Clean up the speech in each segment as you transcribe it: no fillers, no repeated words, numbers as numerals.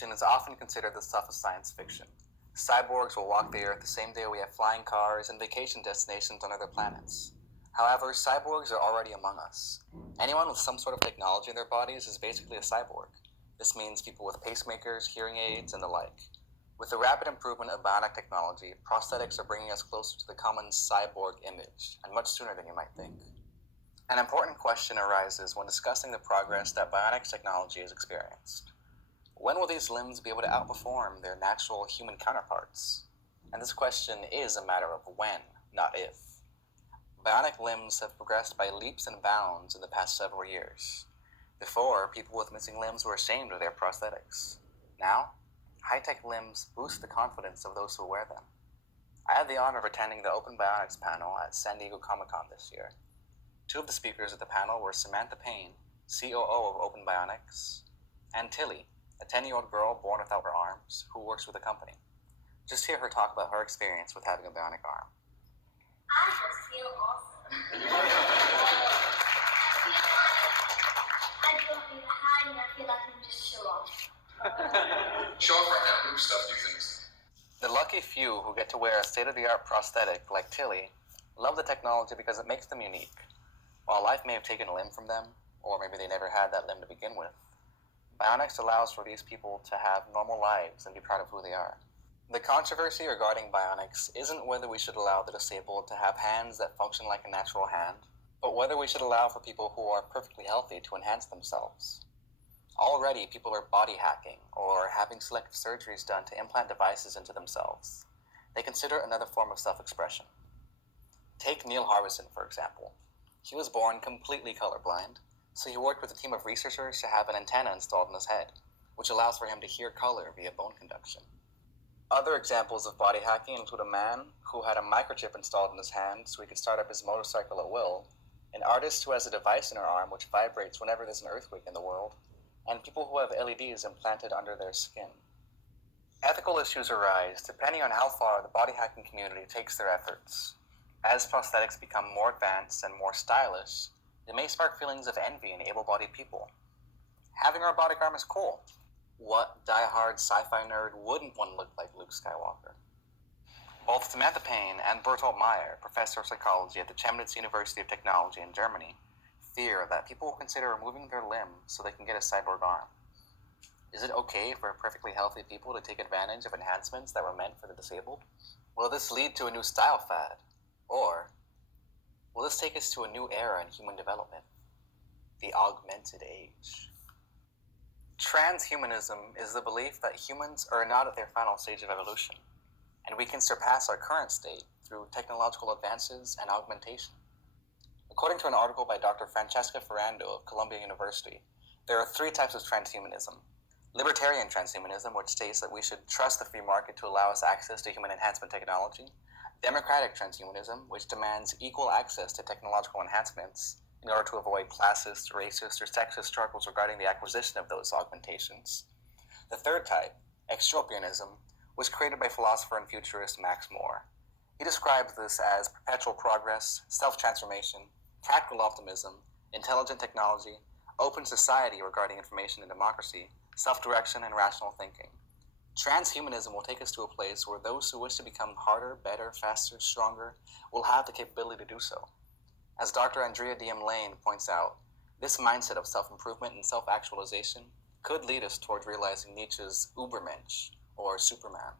Is often considered the stuff of science fiction. Cyborgs will walk the Earth the same day we have flying cars and vacation destinations on other planets. However, cyborgs are already among us. Anyone with some sort of technology in their bodies is basically a cyborg. This means people with pacemakers, hearing aids, and the like. With the rapid improvement of bionic technology, prosthetics are bringing us closer to the common cyborg image, and much sooner than you might think. An important question arises when discussing the progress that bionic technology has experienced. When will these limbs be able to outperform their natural human counterparts? And this question is a matter of when, not if. Bionic limbs have progressed by leaps and bounds in the past several years. Before, people with missing limbs were ashamed of their prosthetics. Now, high-tech limbs boost the confidence of those who wear them. I had the honor of attending the Open Bionics panel at San Diego Comic-Con this year. Two of the speakers at the panel were Samantha Payne, COO of Open Bionics, and Tilly, a 10-year-old girl born without her arms, who works with the company. Just hear her talk about her experience with having a bionic arm. I just feel awesome. I don't need to hide and I feel like I can just show off. Show off right now. Move stuff, do things. The lucky few who get to wear a state-of-the-art prosthetic like Tilly love the technology because it makes them unique. While life may have taken a limb from them, or maybe they never had that limb to begin with, bionics allows for these people to have normal lives and be proud of who they are. The controversy regarding bionics isn't whether we should allow the disabled to have hands that function like a natural hand, but whether we should allow for people who are perfectly healthy to enhance themselves. Already, people are body hacking or having selective surgeries done to implant devices into themselves. They consider it another form of self-expression. Take Neil Harbison, for example. He was born completely colorblind, so he worked with a team of researchers to have an antenna installed in his head, which allows for him to hear color via bone conduction. Other examples of body hacking include a man who had a microchip installed in his hand so he could start up his motorcycle at will, an artist who has a device in her arm which vibrates whenever there's an earthquake in the world, and people who have LEDs implanted under their skin. Ethical issues arise depending on how far the body hacking community takes their efforts. As prosthetics become more advanced and more stylish, they may spark feelings of envy in able-bodied people. Having a robotic arm is cool. What die-hard sci-fi nerd wouldn't want to look like Luke Skywalker? Both Samantha Payne and Bertolt Meyer, professor of psychology at the Chemnitz University of Technology in Germany, fear that people will consider removing their limb so they can get a cyborg arm. Is it okay for perfectly healthy people to take advantage of enhancements that were meant for the disabled? Will this lead to a new style fad? Or will this take us to a new era in human development? The augmented age. Transhumanism is the belief that humans are not at their final stage of evolution, and we can surpass our current state through technological advances and augmentation. According to an article by Dr. Francesca Ferrando of Columbia University, there are three types of transhumanism. Libertarian transhumanism, which states that we should trust the free market to allow us access to human enhancement technology. Democratic transhumanism, which demands equal access to technological enhancements in order to avoid classist, racist, or sexist struggles regarding the acquisition of those augmentations. The third type, extropianism, was created by philosopher and futurist Max Moore. He describes this as perpetual progress, self-transformation, tactical optimism, intelligent technology, open society regarding information and democracy, self-direction, and rational thinking. Transhumanism will take us to a place where those who wish to become harder, better, faster, stronger will have the capability to do so. As Dr. Andrea D.M. Lane points out, this mindset of self-improvement and self-actualization could lead us towards realizing Nietzsche's Übermensch, or Superman.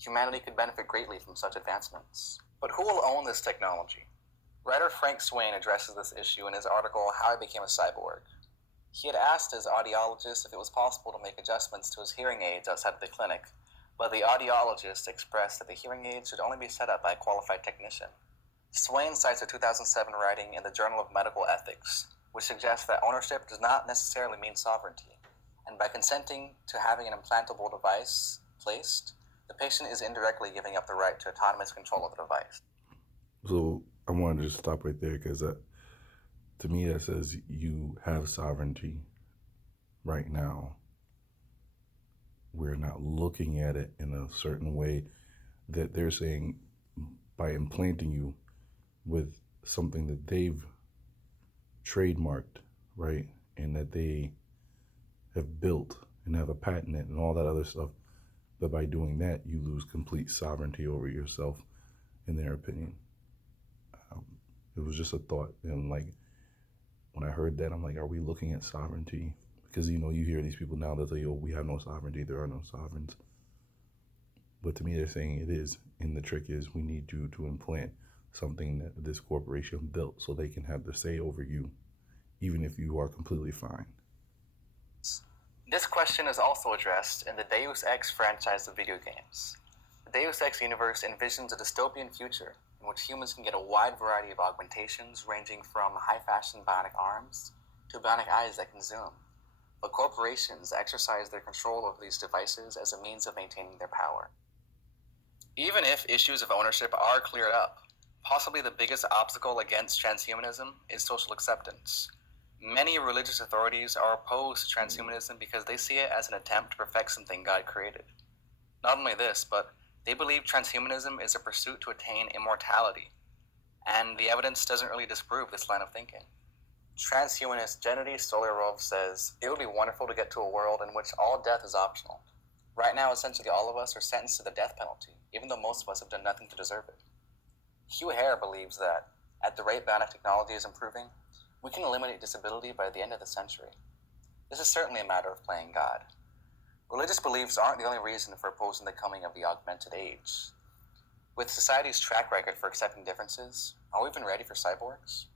Humanity could benefit greatly from such advancements. But who will own this technology? Writer Frank Swain addresses this issue in his article, How I Became a Cyborg. He had asked his audiologist if it was possible to make adjustments to his hearing aids outside of the clinic, but the audiologist expressed that the hearing aids should only be set up by a qualified technician. Swain cites a 2007 writing in the Journal of Medical Ethics, which suggests that ownership does not necessarily mean sovereignty, and by consenting to having an implantable device placed, the patient is indirectly giving up the right to autonomous control of the device. So I wanted to just stop right there because to me that says you have sovereignty right now. We're not looking at it in a certain way that they're saying by implanting you with something that they've trademarked, right? And that they have built and have a patent it and all that other stuff. But by doing that, you lose complete sovereignty over yourself, in their opinion. It was just a thought. And like, when I heard that, I'm like, are we looking at sovereignty? Because, you know, you hear these people now that say, oh, we have no sovereignty, there are no sovereigns. But to me, they're saying it is. And the trick is we need you to implant something that this corporation built so they can have the say over you, even if you are completely fine. This question is also addressed in the Deus Ex franchise of video games. The Deus Ex universe envisions a dystopian future in which humans can get a wide variety of augmentations ranging from high-fashion bionic arms to bionic eyes that can zoom. But corporations exercise their control over these devices as a means of maintaining their power. Even if issues of ownership are cleared up, possibly the biggest obstacle against transhumanism is social acceptance. Many religious authorities are opposed to transhumanism because they see it as an attempt to perfect something God created. Not only this, but they believe transhumanism is a pursuit to attain immortality, and the evidence doesn't really disprove this line of thinking. Transhumanist Gennady Stolyarov says, "It would be wonderful to get to a world in which all death is optional. Right now, essentially all of us are sentenced to the death penalty, even though most of us have done nothing to deserve it." Hugh Hare believes that, at the rate bionic technology is improving, we can eliminate disability by the end of the century. This is certainly a matter of playing God. Religious beliefs aren't the only reason for opposing the coming of the augmented age. With society's track record for accepting differences, are we even ready for cyborgs?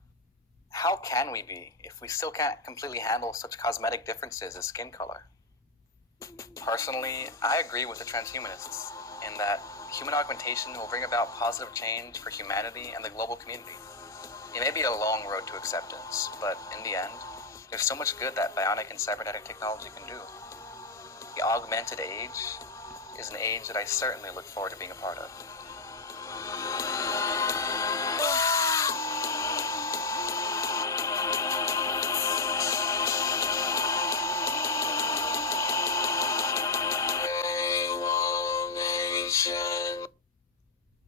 How can we be if we still can't completely handle such cosmetic differences as skin color? Personally, I agree with the transhumanists in that human augmentation will bring about positive change for humanity and the global community. It may be a long road to acceptance, but in the end, there's so much good that bionic and cybernetic technology can do. The augmented age is an age that I certainly look forward to being a part of.